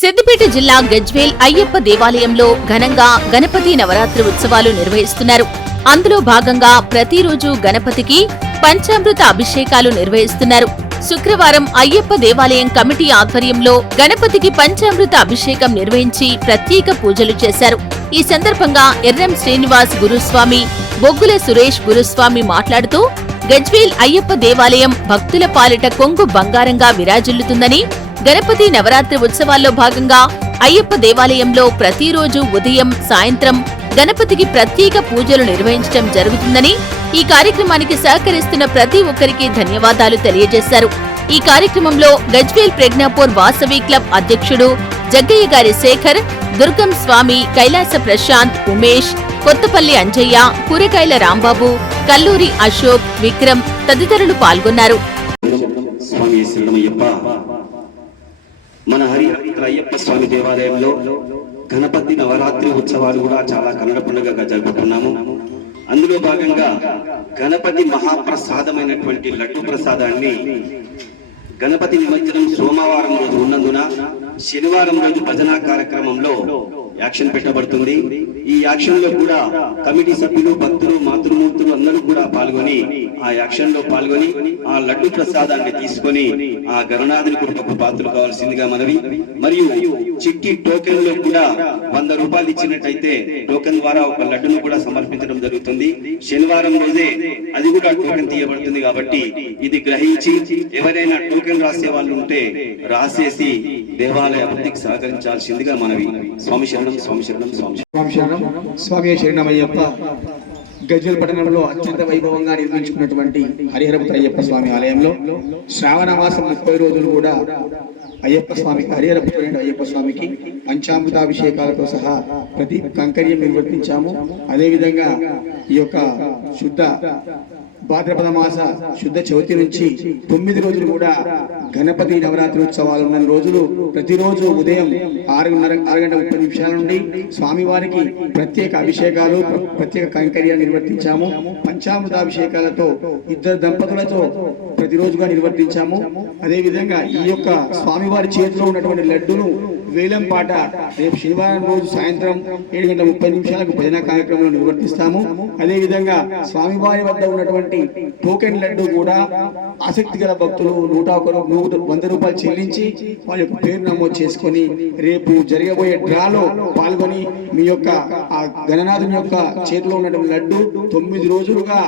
సిద్దిపేట జిల్లా గజ్వేల్ అయ్యప్ప దేవాలయంలో ఘనంగా గణపతి నవరాత్రి ఉత్సవాలు నిర్వహిస్తున్నారు. అందులో భాగంగా ప్రతిరోజు గణపతికి పంచామృత అభిషేకాలు నిర్వహిస్తున్నారు. శుక్రవారం అయ్యప్ప దేవాలయం కమిటీ ఆధ్వర్యంలో గణపతికి పంచామృత అభిషేకం నిర్వహించి ప్రత్యేక పూజలు చేశారు. ఈ సందర్భంగా ఎర్రం శ్రీనివాస్ గురుస్వామి బొగ్గుల సురేష్ గురుస్వామి మాట్లాడుతూ గజ్వేల్ అయ్యప్ప దేవాలయం భక్తుల పాలిట కొంగు బంగారంగా విరాజిల్లుతుందని గణపతి నవరాత్రి ఉత్సవాల్లో భాగంగా అయ్యప్ప దేవాలయంలో ప్రతిరోజు ఉదయం సాయంత్రం గణపతికి ప్రత్యేక పూజలు నిర్వహించడం జరుగుతుందని ఈ కార్యక్రమానికి సహకరిస్తున్న ప్రతి ఒక్కరికి ధన్యవాదాలు తెలియజేశారు. ఈ కార్యక్రమంలో గజ్వేల్ ప్రజ్ఞాపూర్ వాసవి క్లబ్ అధ్యక్షుడు జగ్గయ్య గారి శేఖర్ దుర్గం స్వామి కైలాస ప్రశాంత్ ఉమేష్ కొత్తపల్లి అంజయ్య కూరగాయల రాంబాబు కల్లూరి అశోక్ విక్రమ్ తదితరులు పాల్గొన్నారు. స్వామి మన హరిహర అయ్యప్ప స్వామి దేవాలయంలో గణపతి నవరాత్రి ఉత్సవాలు కూడా చాలా కన్నడ పండుగగా జరుపుకున్నాము. అందులో భాగంగా గణపతి మహాప్రసాదమైనటువంటి లడ్డు ప్రసాదాన్ని గణపతి నిమజ్జనం సోమవారం రోజు ఉన్నందున శనివారం రోజు భజన కార్యక్రమంలో యాక్షన్ పెట్టబడుతుంది. ఈ యాక్షన్లో కూడా కమిటీ సభ్యులు భక్తులు మాతృమూర్తులు అందరూ కూడా పాల్గొని ఆ యాక్షన్లో పాల్గొని ఆ లడ్డు ప్రసాదాన్ని తీసుకొని ఆ గణనాథుని కృపకు పాత్రలు కావాల్సిందిగా మనవి. మరియు చిట్టి టోకెన్లో కూడా వంద రూపాయలు ఇచ్చినట్టయితే టోకెన్ ద్వారా ఒక లడ్డును కూడా సమర్పించడం జరుగుతుంది. శనివారం రోజే అది కూడా టోకెన్ తీయబడుతుంది కాబట్టి ఇది గ్రహించి ఎవరైనా టోకెన్ రాసే వాళ్ళు ఉంటే రాసేసి దేవాలయ అభివృద్ధికి సహకరించాల్సిందిగా మనవి. స్వామి శరణం స్వామి శరణం స్వామి శరణం. స్వామి శరణం. స్వామి శరణమయ్యప్ప. గజ్వల్ పట్టణంలో అత్యంత వైభవంగా నిర్మించుకున్నటువంటి హరిహరపుత్ర అయ్యప్ప స్వామి ఆలయంలో శ్రావణ మాసం ముప్పై రోజులు కూడా అయ్యప్ప స్వామికి హరిహరపుత్రుడైన అయ్యప్ప స్వామికి పంచామృతాభిషేకాలతో సహా ప్రతి కంకర్యం నిర్వర్తించాము. అదేవిధంగా ఈ యొక్క శుద్ధ భాద్రపద మాస శుద్ధ చవితి నుంచి తొమ్మిది రోజులు కూడా గణపతి నవరాత్రి ఉత్సవాలు ఉన్న రోజులు ప్రతిరోజు ఉదయం ఆరున్నర ఆరు గంటల ముప్పై నిమిషాల నుండి స్వామివారికి ప్రత్యేక అభిషేకాలు ప్రత్యేక కైంకర్యాలు నిర్వర్తించాము. పంచామృతాభిషేకాలతో ఇద్దరు దంపతులతో ప్రతిరోజుగా నిర్వర్తించాము. అదేవిధంగా ఈ యొక్క స్వామి స్వామివారి చేతిలో ఉన్నటువంటి లడ్డును వేలం పాట రేపు శనివారం రోజు సాయంత్రం ఏడు గంటల ముప్పై నిమిషాలకు భజన కార్యక్రమంలో నిర్వర్తిస్తాము. అదేవిధంగా స్వామివారి వద్ద ఉన్నటువంటి టోకెన్ లడ్డు కూడా ఆసక్తి గల భక్తులు నూట ఒక వంద రూపాయలు చెల్లించి వారి యొక్క పేరు నమోదు చేసుకొని రేపు జరగబోయే డ్రాలో పాల్గొని మీ యొక్క ఆ గణనాథుని యొక్క చేతిలో ఉన్నటువంటి లడ్డు తొమ్మిది రోజులుగా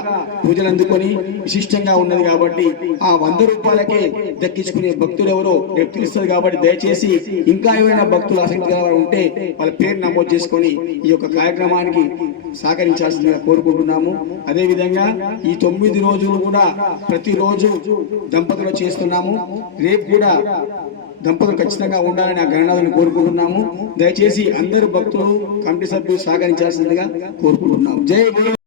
పూజలు అందుకొని విశిష్టంగా ఉన్నది కాబట్టి ఆ వంద రూపాయలకే దక్కించుకునే భక్తులు ఎవరో రేపు తెలుస్తుంది కాబట్టి దయచేసి ఇంకా ఎవరైనా భక్తులు ఆసక్తి ఉంటే వాళ్ళ పేరు నమోదు చేసుకొని ఈ యొక్క కార్యక్రమానికి సహకరించాల్సిందిగా కోరుకుంటున్నాము. అదే విధంగా ఈ తొమ్మిది రోజులు కూడా ప్రతిరోజు దంపతులు చేస్తున్నాము. రేపు కూడా దంపతులు ఖచ్చితంగా ఉండాలని ఆ గణనాథుని కోరుకుంటున్నాము. దయచేసి అందరు భక్తులు కమిటీ సభ్యులు సహకరించాల్సిందిగా కోరుకుంటున్నాము. జై